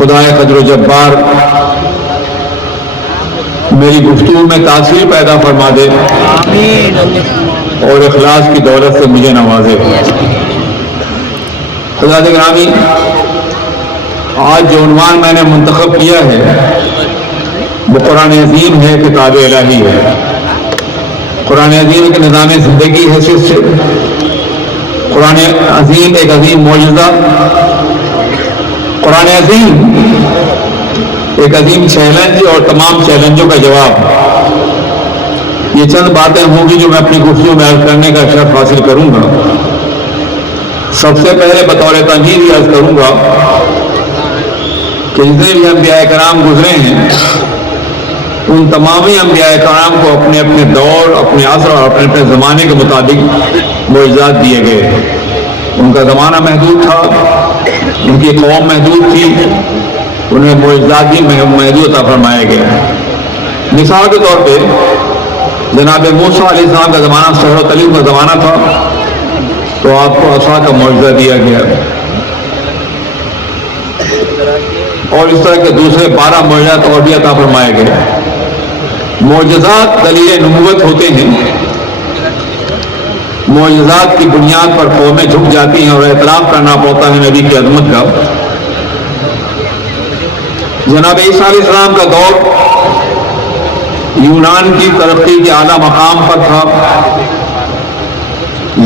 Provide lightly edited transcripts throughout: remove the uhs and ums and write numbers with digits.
خدائے قدر و جبار میری گفتگو میں تاثیر پیدا فرما دے اور اخلاص کی دولت سے مجھے نوازے۔ حضرات گرامی، آج جو عنوان میں نے منتخب کیا ہے وہ قرآن عظیم ہے، کتاب الہی ہے۔ قرآن عظیم کے نظام زندگی حیثیت سے قرآن عظیم ایک عظیم معجزہ، قرآن عظیم ایک عظیم چیلنج اور تمام چیلنجوں کا جواب۔ یہ چند باتیں ہوں گی جو میں اپنی گفتگو میں عرض کرنے کا شرف حاصل کروں گا۔ سب سے پہلے بطور تمہید یہ عرض کروں گا کہ جتنے بھی انبیاء کرام گزرے ہیں ان تمامی انبیاء کرام کو اپنے اپنے دور، اپنے عصر اور اپنے اپنے زمانے کے مطابق معجزات دیے گئے۔ ان کا زمانہ محدود تھا، ان کی قوم محدود تھی، انہیں معجزات بھی محدود عطا فرمائے گئے۔ مثال کے طور پہ جناب موسیٰ علیہ السلام کا زمانہ سحر و تعلیم کا زمانہ تھا تو آپ کو عصا کا معجزہ دیا گیا، اور اس طرح کے دوسرے 12 معجزات اور بھی عطا فرمائے گئے۔ معجزات دلیل نبوت ہوتے ہیں۔ معجزات کی بنیاد پر قومیں جھک جاتی ہیں اور اعتراف کرنا پڑتا ہے نبی کی عظمت کا۔ جناب عیسیٰ علیہ السلام کا دور یونان کی ترقی کے اعلیٰ مقام پر تھا،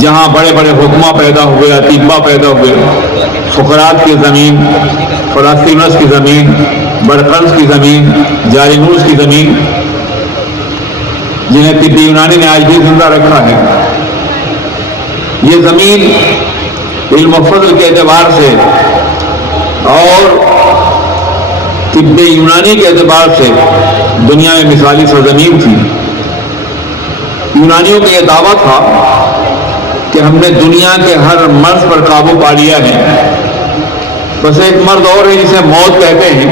جہاں بڑے بڑے حکماں پیدا ہوئے، اطباء پیدا ہوئے۔ سقراط کی زمین، فلسطینس کی زمین، برقرس کی زمین، جالینوس کی زمین، جنہیں طب یونانی نے آج بھی زندہ رکھا ہے۔ یہ زمین علم و فضل کے اعتبار سے اور طب یونانی کے اعتبار سے دنیا میں مثالی سرزمین تھی۔ یونانیوں کا یہ دعویٰ تھا کہ ہم نے دنیا کے ہر مرض پر قابو پا لیا ہے، بس ایک مرض اور ہے جسے موت کہتے ہیں،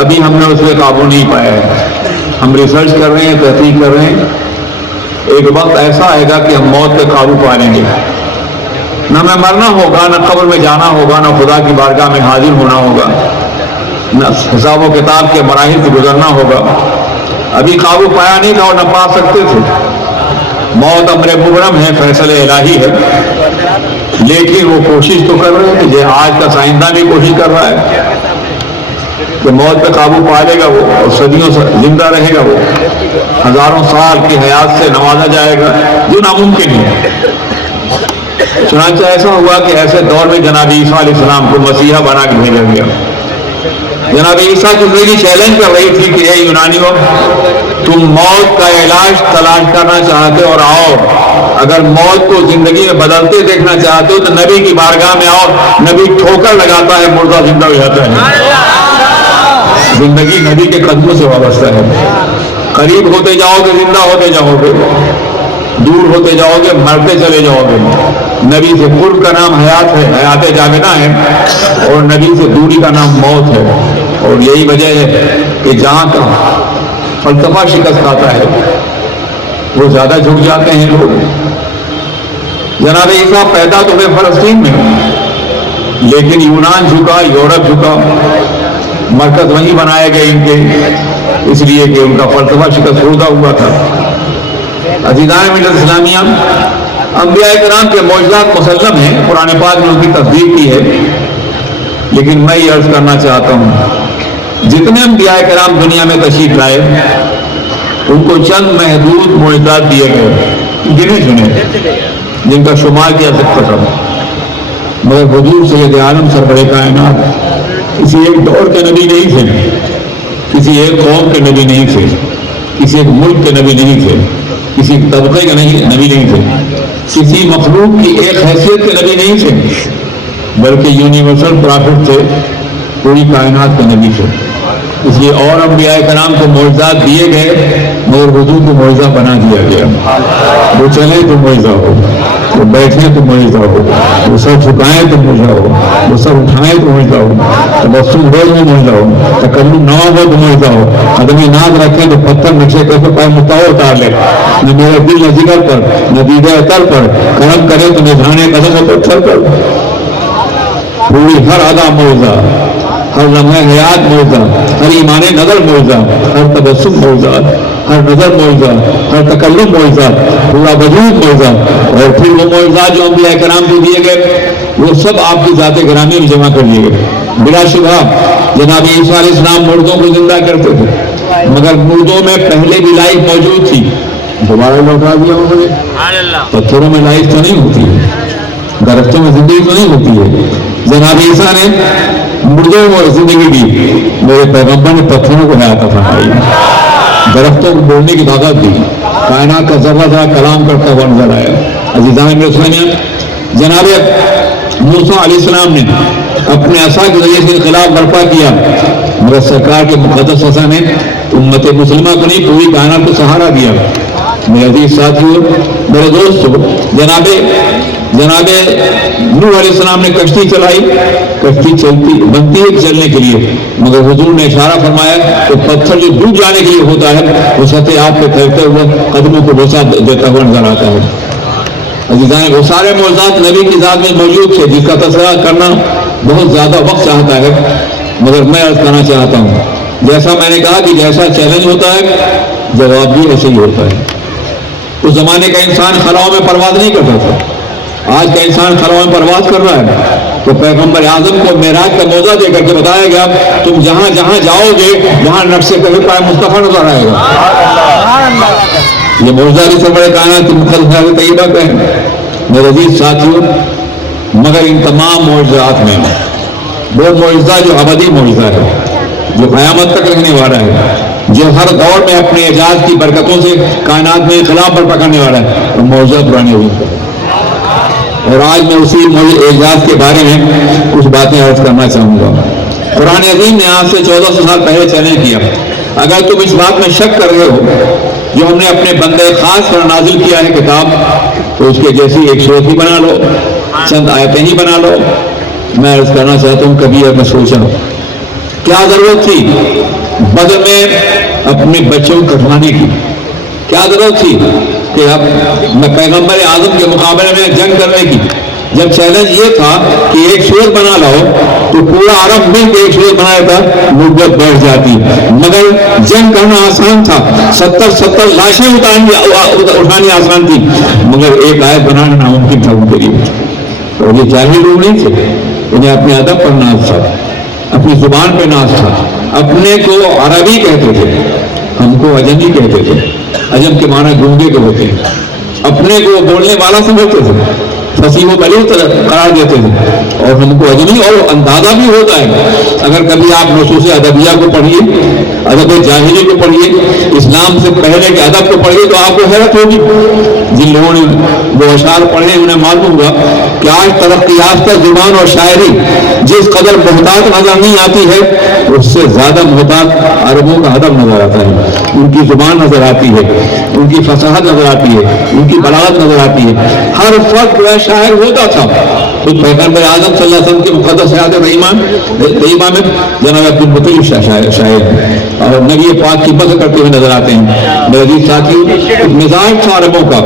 ابھی ہم نے اس پہ قابو نہیں پایا ہے۔ ہم ریسرچ کر رہے ہیں، تحقیق کر رہے ہیں، ایک وقت ایسا آئے گا کہ ہم موت پہ قابو پا لیں گے۔ نہ ہمیں مرنا ہوگا، نہ قبر میں جانا ہوگا، نہ خدا کی بارگاہ میں حاضر ہونا ہوگا، نہ حساب و کتاب کے مراحل سے گزرنا ہوگا۔ ابھی قابو پایا نہیں تھا اور نہ پا سکتے تھے۔ موت امر مبرم ہے، فیصلہ الہی ہے، لیکن وہ کوشش تو کر رہے ہیں۔ آج کا سائنسدان بھی کوشش کر رہا ہے کہ موت پہ قابو پا لے گا وہ، اور صدیوں سے زندہ رہے گا وہ، ہزاروں سال کی حیات سے نوازا جائے گا، جو ناممکن ہے۔ چنانچہ ایسا ہوا کہ ایسے دور میں جناب عیسیٰ علیہ السلام کو مسیحا بنا کے بھیجا گیا۔ جناب عیسیٰ کی زندگی چیلنج کر رہی تھی کہ اے یونانیوں، تم موت کا علاج تلاش کرنا چاہتے ہو اور آؤ، اگر موت کو زندگی میں بدلتے دیکھنا چاہتے ہو تو نبی کی بارگاہ میں آؤ۔ نبی ٹھوکر لگاتا ہے، مردہ زندہ ہو جاتا ہے۔ زندگی نبی کے قدموں سے وابستہ ہے۔ قریب ہوتے جاؤ گے زندہ ہوتے جاؤ گے، دور ہوتے جاؤ گے مرتے چلے جاؤ گے۔ نبی سے قرب کا نام حیات ہے، حیات جاوداں ہے، اور نبی سے دوری کا نام موت ہے۔ اور یہی وجہ ہے کہ جہاں کا فلسفہ شکست کھاتا ہے وہ زیادہ جھک جاتے ہیں لوگ۔ جناب عیسیٰ پیدا تو ہوئے فلسطین میں، لیکن یونان جھکا، یورپ جھکا، مرکز وہیں بنائے گئے ان کے، اس لیے کہ ان کا فلسفہ شکست خوردہ ہوا تھا۔ عزیزان ملت اسلامیہ، انبیاء کرام کے معجزات مسلم ہیں، قرآن پاک نے ان کی تصدیق کی ہے، لیکن میں یہ عرض کرنا چاہتا ہوں جتنے انبیاء کرام دنیا میں تشریف لائے ان کو چند محدود معجزات دیے گئے، گنے چنے، جن کا شمار کیا سکتا تھا، مگر حضور سید عالم سرور کائنات کسی ایک دور کے نبی نہیں تھے، کسی ایک قوم کے نبی نہیں تھے، کسی ایک ملک کے نبی نہیں تھے، کسی ایک طبقے کے نبی نہیں تھے، کسی مخلوق کی ایک حیثیت کے نبی نہیں تھے، بلکہ یونیورسل پرافٹ تھے، پوری کائنات کے نبی تھے۔ اس لیے اور انبیاء کرام کو معجزات دیے گئے مگر حضور کو معجزہ بنا دیا گیا۔ وہ چلے تو معجزہ ہو، وہ بیٹھے تو معجزہ ہو، وہ سر جھکائیں تو معجزہ ہو، وہ سر اٹھائیں تو معجزہ ہو، تبسم روز میں معجزہ ہو، تکلم نہ ہو تو معجزہ ہو، قدم ناز رکھیں تو پتھر نقشے کر کے پائے متاؤ اتار لے، نہ میرے دل نہ جگر پر نہ دیدہ اتر پر، کرم کرے تو نذرانے قدم و پتھر پر۔ پوری ہر ادا معجزہ، ہر لمحہ حیات معجزہ، ہر ایمان نظر معجزہ، ہر تبسم معجزہ، ہر نظر معجزہ، ہر تکلم معجزہ، پورا وجود معجزہ۔ اور پھر وہ معجزات جو انبیاء کرام کو دیے گئے وہ سب آپ کی ذات گرامی میں جمع کر لیے گئے۔ بلا شبہ جناب عیسیٰ علیہ السلام مردوں کو زندہ کرتے تھے، مگر مردوں میں پہلے بھی لائف موجود تھی، دوبارہ لوٹا دیا انہوں نے۔ پتھروں میں لائف تو نہیں ہوتی ہے، درختوں میں زندگی تو نہیں ہوتی ہے۔ جناب عیسیٰ نے مردوں کو زندگی دی، میرے پیغمبر نے پتھروں کو حیات فرمائی، درختوں کو بولنے کی طاقت دی، کائنات کا ذرہ ذرہ کلام کرتا ہوا نظر آیا۔ عزیزان میرے سامعین، جناب موسیٰ علیہ السلام نے اپنے عصا کے ذریعے سے انقلاب برپا کیا، مگر سرکار کے مقدس عصا نے امت مسلمہ کو نہیں پوری کائنات کو سہارا دیا۔ میرے عزیز ساتھیوں، میرے دوستوں، جناب نوح علیہ السلام نے کشتی چلائی، کشتی چلتی بنتی ہے چلنے کے لیے، مگر حضور نے اشارہ فرمایا کہ پتھر جو ڈوب جانے کے لیے ہوتا ہے وہ سطح آپ پہ تیرتے ہوئے قدموں کو بوسہ دیتا ہوا نظر آتا ہے۔ عزیزان، وہ سارے معجزات نبی کی ذات میں موجود تھے جس کا تذکرہ کرنا بہت زیادہ وقت چاہتا ہے، مگر میں عرض کرنا چاہتا ہوں جیسا میں نے کہا کہ جیسا چیلنج ہوتا ہے جواب بھی ایسے ہی ہوتا ہے۔ اس زمانے کا انسان خلاؤں میں پرواز نہیں کرتا تھا، آج کا انسان خلاؤں میں پرواز کر رہا ہے۔ تو پیغمبر اعظم کو معراج کا موضوع دے کر کے بتایا گیا تم جہاں جہاں جاؤ گے وہاں نقش قدم پائے مصطفیٰ نظر آئے گا۔ یہ معجزہ کی سربراہ کائنات کی مقدس طیبہ کا ہے میرے عزیز ساتھیوں، مگر ان تمام معجزات میں وہ معجزہ جو ابدی معجزہ ہے، جو قیامت تک رہنے والا ہے، جو ہر دور میں اپنے اعجاز کی برکتوں سے کائنات میں انقلاب برپا کرنے والا ہے، وہ معجزہ قرآن عظیم کا ہے۔ اور آج میں اسی اعجاز کے بارے میں کچھ باتیں عرض کرنا چاہوں گا۔ قرآن عظیم نے آج سے 1400 سال پہلے چیلنج کیا، اگر تم اس بات میں شک کر رہے ہو جو ہم نے اپنے بندے خاص پر نازل کیا ہے کتاب، تو اس کے جیسی ایک صورت ہی بنا لو، چند آیتیں ہی بنا لو۔ میں عرض کرنا چاہتا ہوں کبھی میں سوچا کیا ضرورت تھی بدر میں اپنے بچوں کو کٹوانے کی؟ کیا ضرورت تھی کہ اب میں پیغمبر اعظم کے مقابلے میں جنگ کرنے کی؟ جب چیلنج یہ تھا کہ ایک صورت بنا لاؤ تو پورا عرب مل کے ایک صورت بنایا تھا، نبوت بیٹھ جاتی، مگر جنگ کرنا آسان تھا، 70 لاشیں اٹھانی آسان تھی، مگر ایک آیت بنانا ناممکن تھا ان کے لیے۔ اور یہ جاہل لوگ نہیں تھے، انہیں اپنے ادب پر ناز تھا، اپنی زبان پہ ناز تھا، اپنے کو عربی کہتے تھے، ہم کو عجمی کہتے تھے، عجم کے معنی گونگے کے ہوتے ہیں، اپنے کو بولنے والا سمجھتے تھے، فصیح و بلیغ قرار دیتے تھے، اور ہم کو عجمی اور اندازہ بھی ہوتا ہے۔ اگر کبھی آپ نصوص ادبیہ کو پڑھیے، ادب جاہلی کو پڑھیے، اسلام سے پہلے کے ادب کو پڑھیے تو آپ کو حیرت ہوگی۔ جن لوگوں نے وہ اشعار پڑھے انہیں معلوم ہوا کہ آج ترقی یافتہ زبان اور شاعری جس قدر محتاط نظر نہیں آتی ہے اس سے زیادہ محتاط عربوں کا ادب نظر آتا ہے۔ ان کی زبان نظر آتی ہے، ان کی فصاحت نظر آتی ہے، ان کی بلاغت نظر آتی ہے۔ ہر فرد وہ شاعر ہوتا تھا۔ خود پیغمبر اعظم صلی اللہ علیہ وسلم کے مقدس حیات طیبہ میں جناب عبدالمطلب شاعر ہیں اور نبی پاک کی مدح کرتے ہوئے نظر آتے ہیں۔ میرے عزیز ساتھی، مزاج تھا عربوں کا،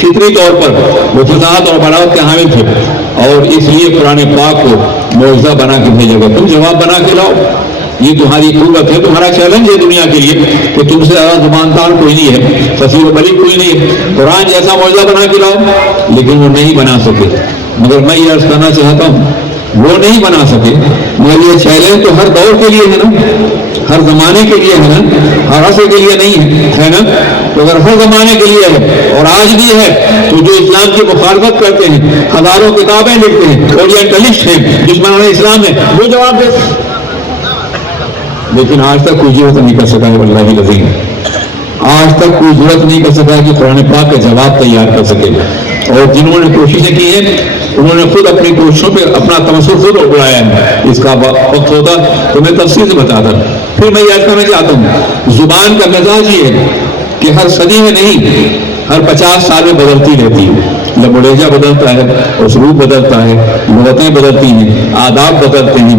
فطری طور پر وہ فصاحت اور بلاغت کے حامل تھے، اور اس لیے قرآن پاک کو معجزہ بنا کے بھیجا گیا، تم جواب بنا کے لاؤ۔ یہ تمہاری قوت ہے، تمہارا چیلنج ہے دنیا کے لیے کہ تم سے زیادہ زباندار کوئی نہیں ہے، فصیح و بلیغ کوئی نہیں ہے، قرآن جیسا معجزہ بنا کے لاؤ۔ لیکن وہ نہیں بنا سکے، مگر میں یہ عرض کرنا چاہتا ہوں وہ نہیں بنا سکے، مگر یہ چیلنج تو ہر دور کے لیے ہے نا، ہر زمانے کے لیے ہے نا، ہر عصر کے لیے نہیں ہے نا۔ تو اگر ہر زمانے کے لیے ہے اور آج بھی ہے تو جو اسلام کی مخالفت کرتے ہیں، ہزاروں کتابیں لکھتے ہیں، اورینٹلسٹ ہیں، دشمنان اسلام ہیں، وہ جواب دیتے ہیں، لیکن آج تک کوئی ضرورت نہیں کر سکا ہے۔ واللہ العظیم آج تک کوئی ضرورت نہیں کر سکا کہ قرآن پاک کا جواب تیار کر سکے، اور جنہوں نے کوششیں کی ہیں انہوں نے خود اپنی کوششوں پہ اپنا تمسخر خود اڑایا ہے۔ اس کا وقت ہوتا تو میں تفصیل سے بتاتا۔ پھر میں یاد کرنا چاہتا ہوں زبان کا مزاج یہ ہے کہ ہر صدی میں نہیں، ہر 50 سال میں بدلتی رہتی ہے، لب و لہجہ بدلتا ہے، اسلوب بدلتا ہے، لغتیں بدلتی ہیں، آداب بدلتے ہیں۔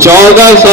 1400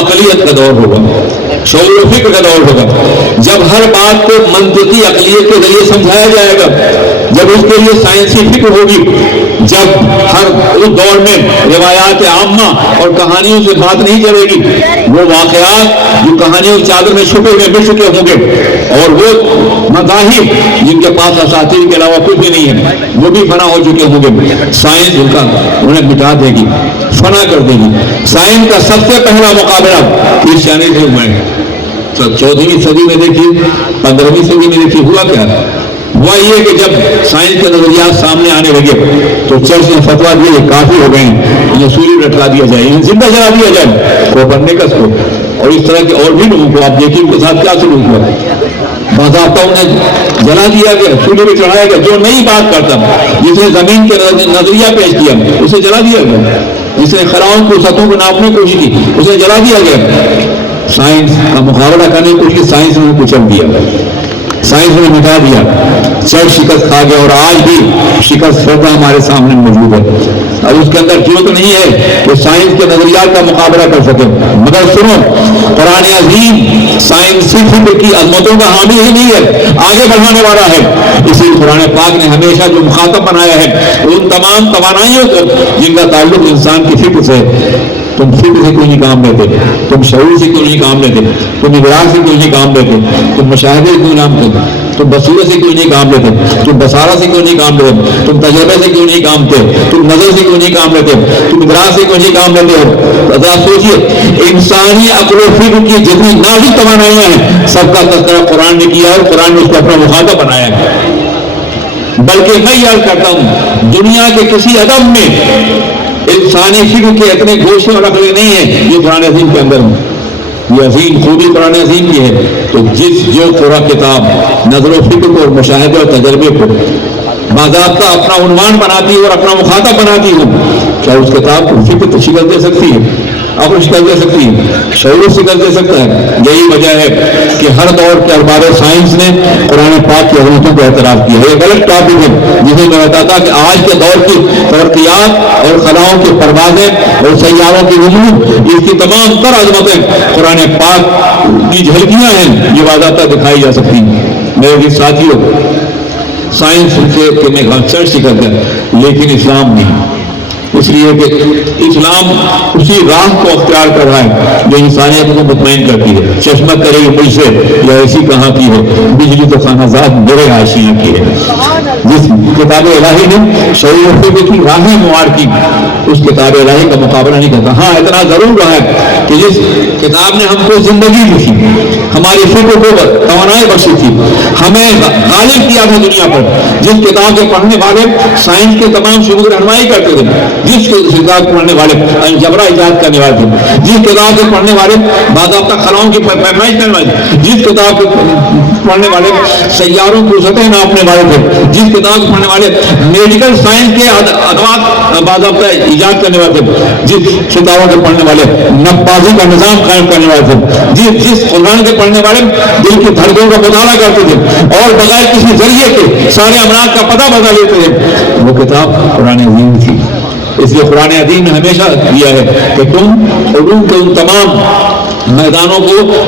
عقلیت کا دور ہوگا، شعور و فکر کا دور ہوگا، جب ہر بات کو منطقی عقلیت کے ذریعے سمجھایا جائے گا، جب اس کے لیے سائنسی فکر ہوگی، جب ہر اس دور میں روایات عامہ اور کہانیوں سے بات نہیں چلے گی، وہ واقعات جو کہانیوں کی چادر میں چھپے ہوئے مل چکے ہوں گے، اور وہ مذاہب جن کے پاس اساطیر کے علاوہ کچھ بھی نہیں ہے وہ بھی فنا ہو چکے ہوں گے، سائنس ان کا انہیں مٹا دے گی، فنا کر دے گی۔ سائنس کا سب سے پہلا مقابلہ کرسچینٹی سے ہوا ہے۔ 14ویں صدی میں دیکھیے، 15ویں صدی میں دیکھیے ہوا کیا؟ ہوا یہ کہ جب سائنس کے نظریات سامنے آنے لگے تو چرچ نے فتویٰ دیا کہ کافی ہو گئے ہیں، انہیں سولی لٹکا دیا جائے، انہیں زندہ جلا دیا جائے، کوپرنیکس کو اور اس طرح کے اور بھی لوگوں کو۔ آپ دیکھیے ان کے ساتھ کیا سلوک ہوا، باضابطہ انہیں جلا دیا گیا، سولی پہ چڑھایا گیا۔ جو نئی بات کرتا، جس نے زمین کے نظریہ پیش کیا اسے جلا دیا گیا، جس نے خلاؤں کو سطحوں کو ناپنے کی کوشش کی اسے جلا دیا گیا۔ سائنس کا مقابلہ کرنے کی کوشش کی، سائنس نے کچل دیا، سائنس نے مٹا دیا، چرچ شکست کھا گیا، اور آج بھی شکست خوردہ ہمارے سامنے موجود ہے۔ اب اس کے اندر ضرورت نہیں ہے کہ سائنس کے نظریات کا مقابلہ کر سکے، مگر سنو، قرآن عظیم سائنسی فکر کی عظمتوں کا حامی ہی نہیں ہے، آگے بڑھانے والا ہے۔ اسی قرآن پاک نے ہمیشہ جو مخاطب بنایا ہے ان تمام توانائیوں کو جن کا تعلق انسان کی فکر سے۔ تم فکر سے کیوں نہیں کام لیتے؟ تم شعور سے کیوں نہیں کام لیتے؟ تم ادراک سے کیوں نہیں کام لیتے؟ تم مشاہدے سے کیوں نہیں لیتے؟ تم بصیرت سے کیوں نہیں کام لیتے؟ تم بصارت سے کیوں نہیں کام لیتے؟ تم تجربے سے کیوں نہیں کام لیتے؟ تم نظر سے کیوں نہیں کام لیتے؟ تم ادراک سے کیوں نہیں کام لیتے ہو؟ ذرا سوچیے، انسانی عقل و فکر کی جتنی نازک توانائیاں ہیں سب کا تذکرہ قرآن نے کیا اور قرآن نے اس کو اپنا مخاطب بنایا ہے۔ بلکہ میں یاد کرتا ہوں، دنیا کے کسی ادب میں انسانی فکر کے اتنے گوشے اور عقلیں نہیں ہیں جو قرآن عظیم کے اندر ہیں۔ یہ عظیم خوبی قرآن عظیم کی ہے۔ تو جو قرآن کتاب نظر و فکر کو اور مشاہدے اور تجربے کو باضابطہ اپنا عنوان بناتی ہے اور اپنا مخاطب بناتی ہے، کیا اس کتاب کو فکر تو شکل دے سکتی ہے؟ عقل شکل دے سکتی ہے؟ شعور شکل دے سکتا ہے؟ یہی وجہ ہے کہ ہر دور کے ارباب سائنس نے قرآن پاک کی عظمتوں کو اعتراف کیا ہے۔ ایک الگ ٹاپک ہے جسے میں بتاتا کہ آج کے دور کی ترقیات اور خلاؤں کی پروازیں اور سیاروں کی وجود، اس کی تمام تر عظمتیں قرآن پاک کی جھلکیاں ہیں جو باضابطہ دکھائی جا سکتی ہیں۔ میرے ساتھیوں، سائنس سے چرچ سکھاتا ہے لیکن اسلام نہیں، اس لیے کہ اسلام اسی راہ کو اختیار کر رہا ہے جو انسانیت کو مطمئن کرتی ہے۔ چشمہ کرے گی مجھ سے یا ایسی کہاں کی ہے، بجلی تو خانہ زاد میرے عاشیاں کی ہے۔ جس کتاب الہی نے شعور و فکر کی راہیں معار کی، اس کتاب الہی کا مقابلہ نہیں کرتا۔ ہاں اتنا ضرور رہا ہے کہ جس کتاب نے ہم کو زندگی دی تھی، ہماری فکر کو توانائی بخشی تھی، ہمیں غالب کیا تھا دنیا پر، جس کتاب کے پڑھنے والے سائنس کے تمام شعور رہنمائی کرتے تھے، جس کتاب پڑھنے والے الجبرا ایجاد کرنے والے تھے، جس کتاب کے پڑھنے والے باضابطہ خلاؤں کی پیمائش کرنے والے، جس کتاب کے پڑھنے والے سیاروں کی سطح ناپنے والے تھے، جس کتاب کے پڑھنے والے میڈیکل سائنس کے ادوات باضابطہ ایجاد کرنے والے تھے، جس کتابوں کے پڑھنے والے نبازی کا نظام قائم کرنے والے تھے، جس قرآن کے پڑھنے والے دل کی دھڑکنوں کا مطالعہ کرتے تھے اور بغیر کسی ذریعے کے سارے امراض کا پتہ بتا لیتے تھے، وہ کتاب قرآن عظیم تھی۔ اس لیے قرآن عظیم نے ہمیشہ دیا ہے کہ تم علوم کے ان تمام میدانوں کو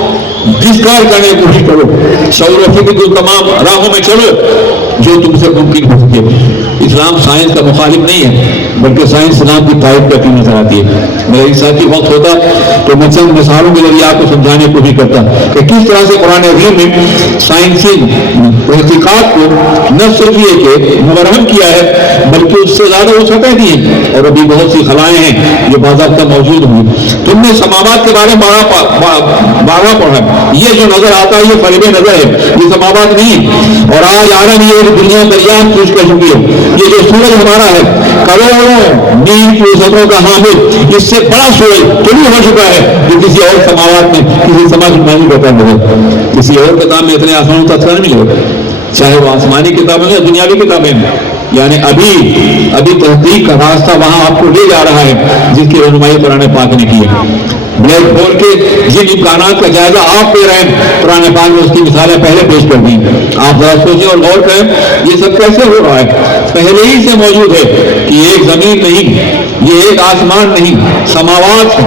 ڈسکور کرنے کی کوشش کرو، شعور و فکر کی تمام راہوں میں چلو جو تم سے ممکن ہو سکے۔ اسلام سائنس کا مخالف نہیں ہے بلکہ سائنس اسلام کی تائید کرتی نظر آتی ہے۔ میرے ساتھی وقت ہوتا تو میں چند مثالوں کے ذریعے آپ کو سمجھانے کی کوشش کرتا کہ کس طرح سے قرآن عظیم نے سائنسی تحقیقات کو نہ صرف یہ کہ مبرہم کیا ہے بلکہ اس سے زیادہ وہ سطح دی ہیں، اور ابھی بہت سی خلائیں ہیں جو باضابطہ موجود ہوں۔ تم نے سماوات کے بارے میں بارہ پڑھا، یہ جو نظر آتا ہے یہ فریب نظر ہے، یہ سماوات نہیں۔ اور آج عالم یہ دنیا دریافت پیش کر چکی ہے، یہ جو سورج ہمارا ہے کروڑوں میل کی وسعتوں کا حامل، اس سے بڑا سورج طلوع ہو چکا ہے جو کسی اور سماوات میں کسی سماج میں نہیں بتا ملے، کسی اور کتاب میں اتنے آسمان تذکرہ نہیں ملے، چاہے وہ آسمانی کتابیں یا دنیاوی کتابیں ہیں۔ یعنی ابھی تحقیق کا راستہ وہاں آپ کو لے جا رہا ہے جس کی رہنمائی قرآن پاک نے کی ہے۔ بلیک ہول کے جن امکانات کا جائزہ آپ لے رہے ہیں، قرآن پاک نے اس کی مثالیں پہلے پیش کر دی۔ آپ ذرا سوچیں اور غور کریں یہ سب کیسے ہو رہا ہے۔ پہلے ہی سے موجود ہے کہ ایک زمین نہیں، یہ ایک آسمان نہیں، سماوات ہے،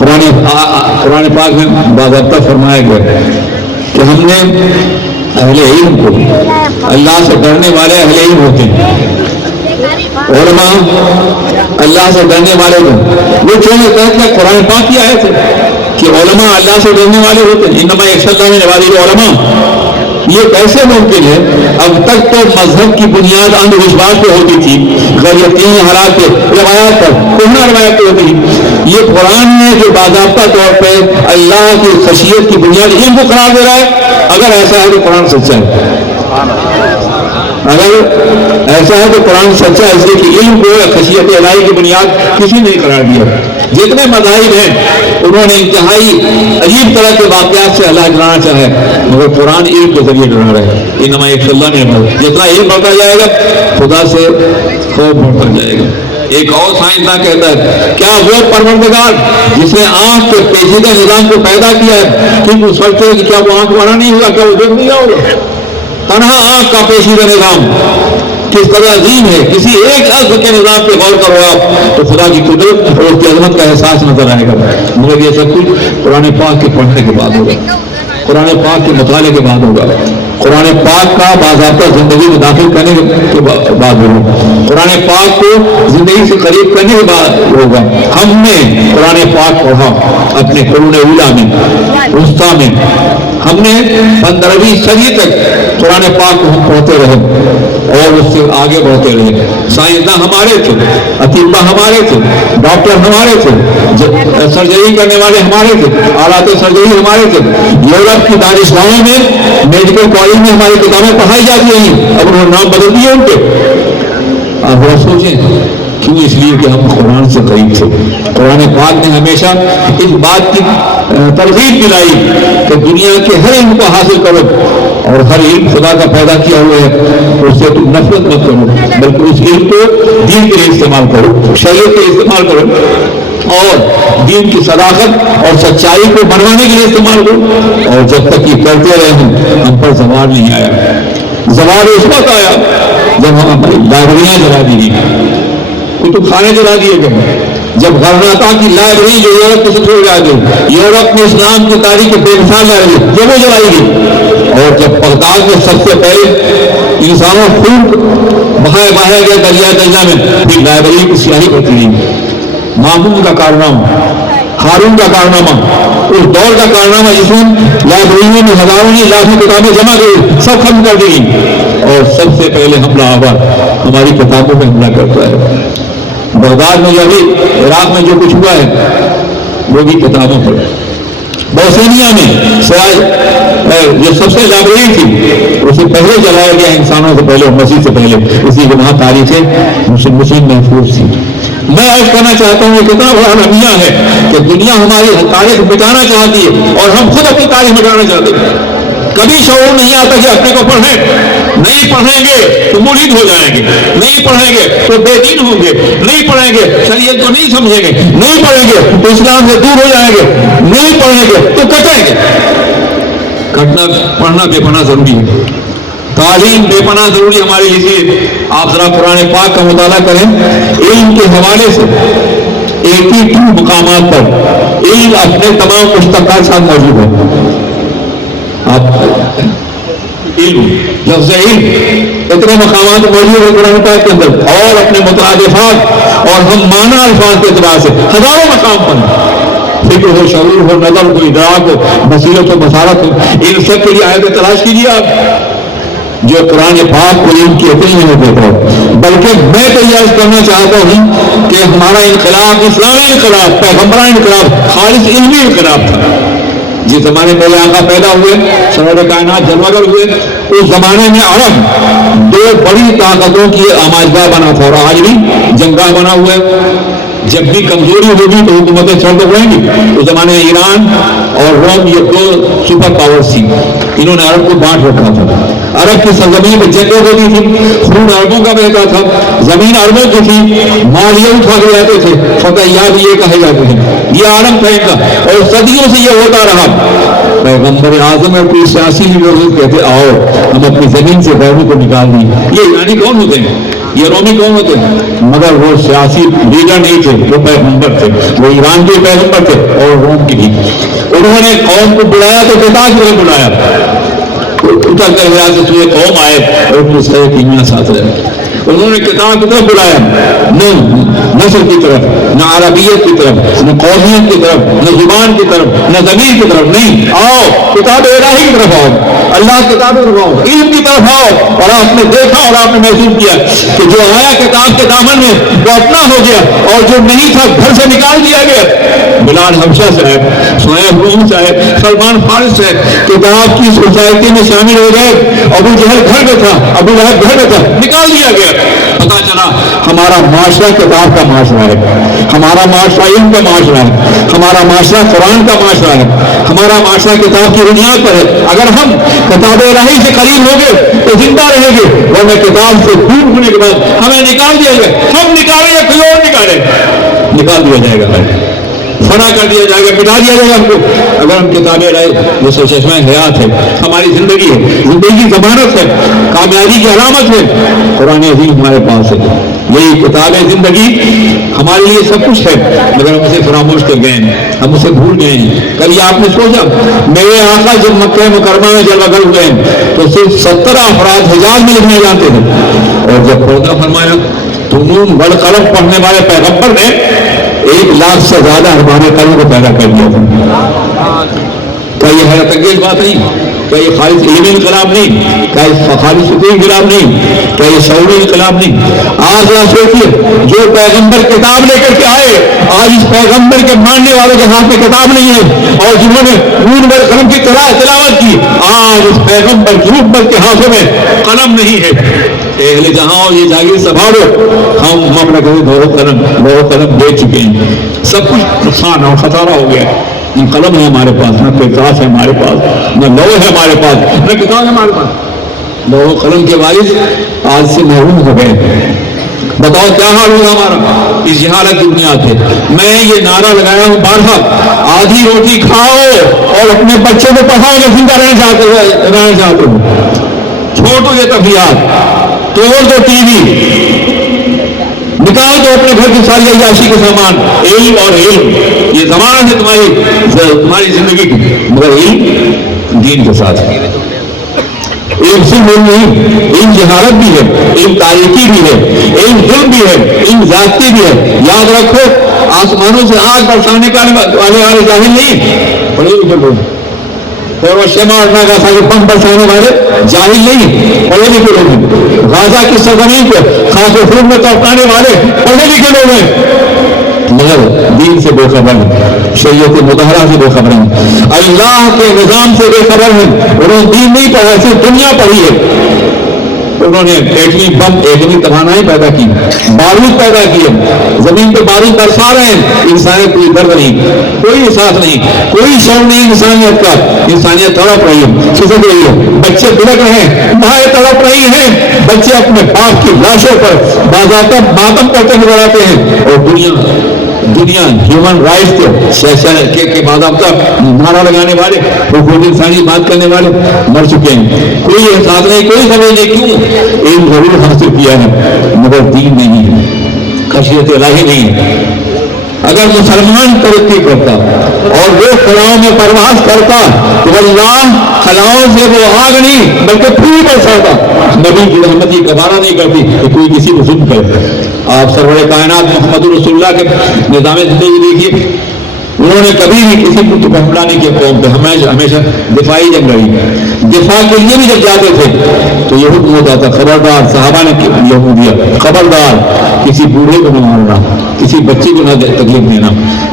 قرآن پاک میں باضابطہ فرمایا گیا کہ ہم نے اہل علم کو، اللہ سے ڈرنے والے اہل علم ہوتے ہیں، علماء اللہ سے ڈرنے والے کو وہ کہتے ہیں قرآن پاک کی آیت ہے کہ علماء اللہ سے ڈرنے والے ہوتے ہیں، انما یخشی اللہ من عبادہ العلماء۔ یہ کیسے ممکن ہے؟ اب تک تو مذہب کی بنیاد اندھ وشواس پہ ہوتی تھی، غیر یقینی حالات پہ، روایات پر، کہنا روایت پہ ہوتی تھی۔ یہ قرآن نے جو باضابطہ طور پہ اللہ کی خشیت کی بنیاد علم کو قرار دے رہا ہے، اگر ایسا ہے تو قرآن سچا ہے، اگر ایسا ہے تو قرآن سچا ہے، اس لیے کہ علم کو خشیت الہی کی بنیاد کسی نے قرار دیا۔ جتنے مذاہب ہیں انہوں نے انتہائی عجیب طرح کے واقعات سے اللہ ڈرانا چاہے، مگر قرآن علم کے ذریعے ڈرا رہا ہے۔ انما یخشی اللہ من عبادہ، جتنا علم بڑھتا جائے گا خدا سے خوف بڑھتا جائے گا۔ ایک اور سائنسداں کہتا ہے کیا وہ پروردگار جس نے آنکھ کے پیچیدہ نظام کو پیدا کیا ہے، کہ وہ سوچتے ہیں کہ کیا وہ آنکھ والا نہیں ہوگا، کیا وہ دیکھ نہیں ہوگا؟ تنہا آنکھ کا پیچیدہ نظام کس طرح عظیم ہے، کسی ایک عزم کے نظام پہ غور کرو آپ تو خدا کی قدرت اور اس کی عظمت کا احساس نظر آئے گا۔ مگر یہ سب کچھ قرآن پاک کے پڑھنے کے بعد ہوگا، قرآن پاک کے مطالعے کے بعد ہوگا، قرآن پاک کا باضابطہ زندگی میں داخل کرنے کے بعد ہوگا، قرآن پاک کو زندگی سے قریب کرنے کے بعد ہوگا۔ ہم نے قرآن پاک پڑھا اپنے قرون اولیٰ میں، وسطیٰ میں، ہم نے 15ویں صدی تک قرآن پاک کو ہم پڑھتے رہے اور اس سے آگے بڑھتے رہے۔ سائنسداں ہمارے تھے، اطباء ہمارے تھے، ڈاکٹر ہمارے تھے، سرجری کرنے والے ہمارے تھے، آلات سرجری ہمارے تھے۔ یورپ کی دانشگاہوں میں، میڈیکل کالج میں ہماری کتابیں پڑھائی جاتی ہیں، اب انہوں نے نام بدل دیے ان کے۔ اب وہ سوچیں کیوں؟ اس لیے کہ ہم قرآن سے قریب تھے۔ قرآن پاک نے ہمیشہ اس بات کی ترغیب دلائی کہ دنیا کے ہر علم کو حاصل کرو، اور ہر علم خدا کا پیدا کیا ہوا ہے، اس سے تم نفرت مت کرو، بلکہ اس علم کو دین کے لیے استعمال کرو، شریعت کے لیے استعمال کرو، اور دین کی صداقت اور سچائی کو بنوانے کے لیے استعمال کرو۔ اور جب تک یہ کرتے رہے ہم پر زوال نہیں آیا۔ زوال اس وقت آیا جب ہم ہماری لائبریریاں جلا دی گئی، کتب خانے جلا دیے گئے، جب غرناطہ کی لائبریری جو یورپ کے سب جا گئی، یورپ میں اسلام کی تاریخ بے مثال لائبریری جب وہ جلائی گئی، اور جب بغداد میں سب سے پہلے انسانوں خون بہایا گیا دریا دریا میں، پھر لائبریری کی سیاہی ہوتی رہی۔ مامون کا کارنامہ، ہارون کا کارنامہ، اس دور کا کارنامہ جس میں لائبریریوں میں ہزاروں نے لاکھوں کتابیں جمع کری، سب ختم کر دی، اور سب سے پہلے حملہ آور ہماری کتابوں پہ حملہ کرتا ہے۔ بغداد میں جو ابھی عراق میں جو کچھ ہوا ہے وہ بھی کتابوں پر۔ بوسنیا میں سوائے جو سب سے لائبریری تھی اسے پہلے جلایا گیا انسانوں سے پہلے، مسیح سے پہلے، اسی لیے وہاں تاریخیں مسلم محفوظ تھی۔ میں عرض کرنا چاہتا ہوں یہ کتنا بڑا المیہ ہے کہ دنیا ہماری تاریخ مٹانا چاہتی ہے اور ہم خود اپنی تاریخ مٹانا چاہتے ہیں۔ کبھی شعور نہیں آتا کہ اپنے کو پڑھیں، نہیں پڑھیں گے تو ملحد ہو جائیں گے، نہیں پڑھیں گے تو بے دین ہوں گے، نہیں پڑھیں گے شریعت کو نہیں سمجھیں گے، نہیں پڑھیں گے تو اسلام سے دور ہو جائیں گے، نہیں پڑھیں گے تو کٹیں گے۔ کٹنا پڑھنا بے پناہ ضروری ہے، تعلیم بے پناہ ضروری ہمارے لیے۔ آپ ذرا قرآن پاک کا مطالعہ کریں، علم کے حوالے سے 82 مقامات پر علم اپنے تمام مشتقات ساتھ موجود ہے۔ آپ علم، لفظ علم اتنے مقامات موجود ہے قرآن پاک کے اندر، اور اپنے مترادفات اور ہم معنی الفاظ کے اعتبار سے ہزاروں مقام پر، فکر ہو، شعور ہو، نظر ہو، ادراک ہو، بصیرت ہو، بصارت ہو، ان سب کے لیے آیتیں تلاش کیجیے آپ جو قرآن پاک کو علم کی اتنی نہیں دیتا ہے۔ بلکہ میں تو یہ عرض کرنا چاہتا ہوں کہ ہمارا انقلاب اسلامی انقلاب، پیغمبرانہ انقلاب، خالص علمی انقلاب تھا۔ جس زمانے میں آقا پیدا ہوئے، سرور کائنات جلوگر ہوئے، اس زمانے میں عرب 2 بڑی طاقتوں کی آماجگاہ بنا تھا، اور آج بھی جنگاہ بنا ہوا ہے۔ جب بھی کمزوری ہوگی تو حکومتیں چھوڑ کر رہیں گی۔ اس زمانے میں ایران اور روم یہ 2 سپر پاورز تھی، انہوں نے عرب کو بانٹ رکھا تھا۔ عرب کی سرزمین میں جنگیں ہوتی تھی، خون عربوں کا بہتا تھا، زمین عربوں کی تھی، مال یہ اٹھا کے جاتے تھے، فتحیات یہ کہے جاتے ہیں، یہ عالم تھا ان کا، اور صدیوں سے یہ ہوتا رہا۔ پیغمبر اعظم اور سیاسی لیڈر کہتے آؤ ہم اپنی زمین سے غیروں کو نکال دیں۔ یہ ایرانی کون ہوتے ہیں؟ یہ رومی کون ہوتے ہیں؟ مگر وہ سیاسی لیڈر نہیں تھے، وہ پیغمبر تھے، وہ ایران کے پیغمبر تھے اور روم کی بھی۔ انہوں نے قوم کو بلایا تو کتاب کو بلایا، اتر کر گیا کہ تو یہ قوم آئے اور اس طرح کی میاں ساتھ رہے۔ انہوں نے کتاب کی طرف بلایا، نہ نسل کی طرف، نہ عربیت کی طرف، نہ قومیت کی طرف، نہ زبان کی طرف، نہ زمین کی طرف، نہیں، آؤ کتاب الہی کی طرف آؤ، اللہ کی کتاب کی طرف آؤ، علم کی طرف آؤ۔ اور آپ نے دیکھا اور آپ نے محسوس کیا کہ جو آیا کتاب کے دامن میں وہ اپنا ہو گیا، اور جو نہیں تھا گھر سے نکال دیا گیا۔ بلال حبشہ صاحب، سہیب روم صاحب، سلمان فارس صاحب کتاب کی سوسائٹی میں شامل ہو گئے۔ ابو جہل گھر میں تھا، ابو لہب گھر میں تھا، نکال دیا گیا۔ پتا چلا ہمارا معاشرہ کتاب کا معاشرہ ہے، ہمارا معاشرہ علم کا معاشرہ ہے، ہمارا معاشرہ قرآن کا معاشرہ ہے، ہمارا معاشرہ کتاب کی بنیاد پر ہے۔ اگر ہم کتاب الہی سے قریب ہوں گے تو زندہ رہیں گے، ورنہ کتاب سے دور ہونے کے بعد ہمیں نکال دیا جائے گا۔ ہم نکالیں یا کوئی اور نکالے، نکال دیا جائے گا، فنا کر دیا جائے گا، مٹا دیا جائے گا ہم کو۔ اگر ہم کتابیں لائے جو چشمہ حیات ہے، ہماری زندگی ہے، زندگی کی ضمانت ہے، کامیابی کی علامت ہے، قرآن عظیم ہمارے پاس ہے، یہی کتاب زندگی ہمارے لیے سب کچھ ہے، مگر ہم اسے فراموش کر گئے ہیں، ہم اسے بھول گئے ہیں۔ کل یہ آپ نے سوچا میرے آقا جب مکہ مکرمہ میں جلوہ گر ہوئے ہیں تو صرف 17 افراد حجاز میں لکھنے جانتے تھے، اور جب پردہ فرمایا تو نون والقلم پڑھنے والے پیغمبر نے 1 لاکھ سے زیادہ ہمارے قلم کو پیدا کر دیا تھا۔ کیا یہ حیرت انگیز بات نہیں؟ کیا یہ خالص علمی انقلاب نہیں؟ کیا یہ خالص فکری انقلاب نہیں؟ کیا یہ شعوری انقلاب نہیں؟ آج ذرا سوچیے، جو پیغمبر کتاب لے کر کے آئے، آج اس پیغمبر کے ماننے والوں کے ہاتھ میں کتاب نہیں ہے، اور جنہوں نے نون والقلم کی تلاوت کی، آج اس پیغمبر کی امت کے ہاتھوں میں قلم نہیں ہے۔ اہل جہاں یہ جاگیر سنبھالو، ہم اپنا کبھی دو قلم دے چکے ہیں، سب کچھ نقصان اور خسارہ ہو گیا۔ نہ قلم ہے ہمارے پاس، نہ قرطاس ہے ہمارے پاس، نہ لوح ہے ہمارے پاس، نہ کتاب ہے ہمارے پاس۔ لوح قلم کے وارث آج سے محروم ہو گئے۔ بتاؤ کیا حال ہوگا ہمارا اس جہالت کی بنیاد پہ۔ میں یہ نعرہ لگایا ہوں بارہا، آدھی روٹی کھاؤ اور اپنے بچوں کو پڑھاؤ جو زندہ رہنا چاہتے ہو۔ چھوڑ دو یہ تفریحات، توڑ دو ٹی وی، نکال دو اپنے گھر کی ساری عیاشی کے سامان، علم اور علم یہ زمانہ ہے تمہاری زندگی کی، مگر علم دین کے ساتھ۔ علم صرف علم نہیں، علم جہالت بھی ہے، علم تاریخی بھی ہے، علم ظلم بھی ہے، علم ذاتی بھی ہے۔ یاد رکھو آسمانوں سے آگ برسانے والے جاہل نہیں، پڑھے لکھے لوگ، اور وہ شمع اور ناگا سارے بم برسانے والے جاہل نہیں، پڑھے لکھے لوگ ہیں۔ غازہ کی سرزمین کو خاص و خون میں توڑانے والے پڑھے لکھے لوگ ہیں، مگر دین سے بے خبر ہیں، شریعت مطہرہ سے بے خبر ہیں، اللہ کے نظام سے بے خبر ہیں۔ انہوں نے دین نہیں پڑھا، صرف دنیا پڑھی ہے۔ انہوں نے ایٹمی بم، ایٹمی توانائی پیدا کی، بارود پیدا کیے، زمین پہ بارود برسا رہے ہیں، انسانیت کوئی درد نہیں، کوئی احساس نہیں، کوئی شعور نہیں انسانیت کا۔ انسانیت تڑپ رہی ہے، کھسک رہی ہے، بچے بلک رہے ہیں، مائیں تڑپ رہی ہیں، بچے اپنے باپ کی لاشوں پر باضابطہ ماتم کرتے نظر آتے ہیں، اور دنیا ہیومن رائٹس کے باضابطہ نعرہ لگانے والے، حقوق انسانی بات کرنے والے مر چکے ہیں۔ کوئی احساس نہیں، کوئی سمجھ نہیں، کیوں؟ علم ضرور حاصل کیا ہے مگر دین نہیں ہے، خشیت الہی نہیں ہے۔ اگر مسلمان ترقی کرتا اور وہ خلاؤں میں پرواز کرتا تو اللہ خلاؤں سے وہ آگ نہیں بلکہ پھول برساتا۔ نبی کی رحمت کی گوارا نہیں کرتی کہ کوئی کسی کو ظلم کرے۔ آپ سرور کائنات محمد رسول اللہ کے نظام زندگی دیکھیے، انہوں نے کبھی بھی کسی ملک پہ حملہ نہیں کیا، قوم پہ ہمیشہ دفاعی جنگ رہی۔ دفاع کے لیے بھی جب جاتے تھے تو یہ حکم ہوتا تھا، خبردار، صحابہ نے یہ حکم دیا، خبردار کسی بوڑھے کو نہ مارنا، کسی بچے کو نہ تکلیف دینا،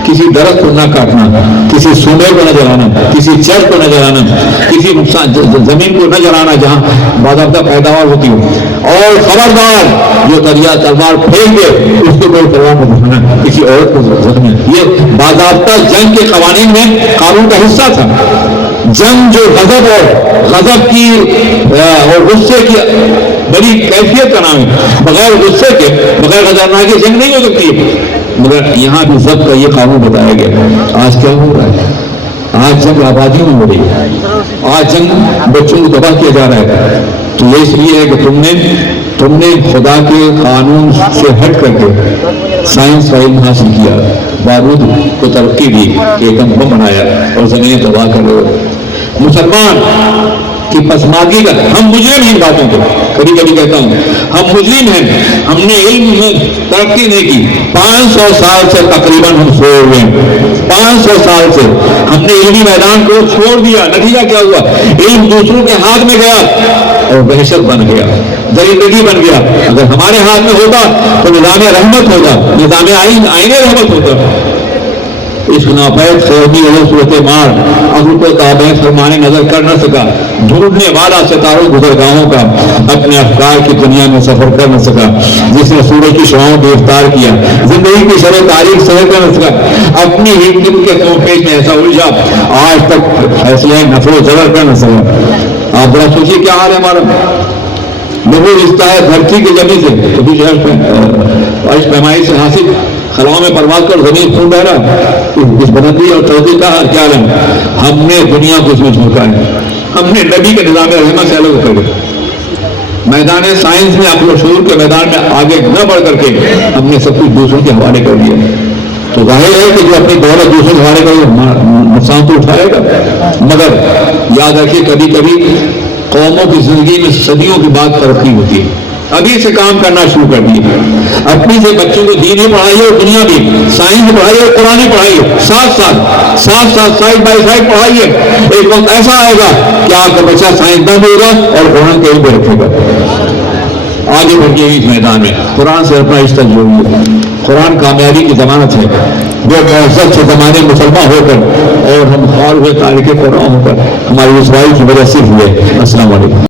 کسی درخت کو نہ کاٹنا، کسی سونے کو نہ جلانا، کسی چرچ کو نہ جلانا، کسی نقصان زمین کو نہ جلانا جہاں باضابطہ پیداوار ہوتی ہو، اور خبردار جو دریا تلوار پھینک دے اس کو کوئی پرواہ نہ دکھانا، کسی عورت کو زخمی۔ یہ باضابطہ جنگ کے قوانین میں قانون کا حصہ تھا۔ جنگ جو غضب کی اور غصے کی بڑی کیفیت کا نام ہے، بغیر غصے کے، بغیر خطرناک جنگ نہیں ہو سکتی، مگر یہاں بھی ضبط کا یہ قانون بتایا گیا۔ آج کیا ہو رہا ہے؟ آج جنگ آبادیوں میں ہو رہی ہے، آج جنگ بچوں کو تباہ کیا جا رہا ہے۔ تو یہ اس لیے ہے کہ تم نے تم نے خدا کے قانون سے ہٹ کر کے سائنس کا علم حاصل کیا، بارود کو ترقی دی، ایٹم بم بنایا اور زمین تباہ کر رہے. مسلمان کی پسماندگی کا ہم مجرم ہیں. ان باتوں کو کبھی کبھی کہتا ہوں، ہم مجرم ہیں. ہم نے علم میں ترقی نہیں کی. 500 سال سے تقریباً ہم سو ہوئے ہیں. 500 سال سے ہم نے علمی میدان کو چھوڑ دیا. نتیجہ کیا ہوا؟ علم دوسروں کے ہاتھ میں گیا اور وحشت بن گیا، درندگی بن گیا. اگر ہمارے ہاتھ میں ہوتا تو نظام رحمت ہوتا، نظام آئین رحمت ہوتا. اس ناپید خیردی صورت مار ابو کو تابع فرمانے نظر کر نہ سکا. ڈھونڈنے والا ستاروں گزرگاہوں کا اپنے افکار کی دنیا میں سفر کر نہ سکا. جس نے سورج کی شعاعوں کو افطار کیا، زندگی کی شرح تاریخ سفر کر نہ سکا. اپنی حکمت کے پیش میں ایسا الجھا، آج تک فیصلے نفع و ضرر کر نہ سکا. آپ ذرا سوچیے کیا حال ہے ہمارا. لہو رشتہ ہے دھرتی کی جمی سے، کبھی بارش پیمائی سے حاصل خلاؤں میں پرواز کر زمین خون بہ رہا. اس بلندی اور توجہ کا کیا عالم. ہم نے دنیا کو اس میں جھونکا ہے. ہم نے نبی کے نظام رحمت سے الگ کر دیا. میدان سائنس میں عقل و شعور کے میدان میں آگے نہ بڑھ کر کے ہم نے سب کچھ دوسروں کے حوالے کر دیا. تو ظاہر ہے کہ جو اپنی دولت دوسروں کے حوالے کرے نقصان تو اٹھائے گا. مگر یاد رکھیے کبھی کبھی قوموں کی زندگی میں صدیوں کی بات ترقی ہوتی ہے. ابھی سے کام کرنا شروع کر دیے. اپنی سے بچوں کو دین ہی پڑھائیے اور دنیا بھی، سائنس پڑھائیے اور قرآن پڑھائیے. ساتھ سائڈ بائی سائڈ پڑھائیے. ایک وقت ایسا آئے گا کہ آپ کا بچہ سائنسدان ہوگا اور قرآن کے علم بھی رکھے گا. آگے بڑھیے اس میدان میں قرآن سے اپنا رشتہ جوڑیے. قرآن کامیابی کی ضمانت ہے. جو مہذب سے زمانے مسلمان ہو کر اور ہم خوار ہوئے تاریخ قرآن ہو کر ہماری رسوائی کی وجہ سے ہوئے. السلام علیکم.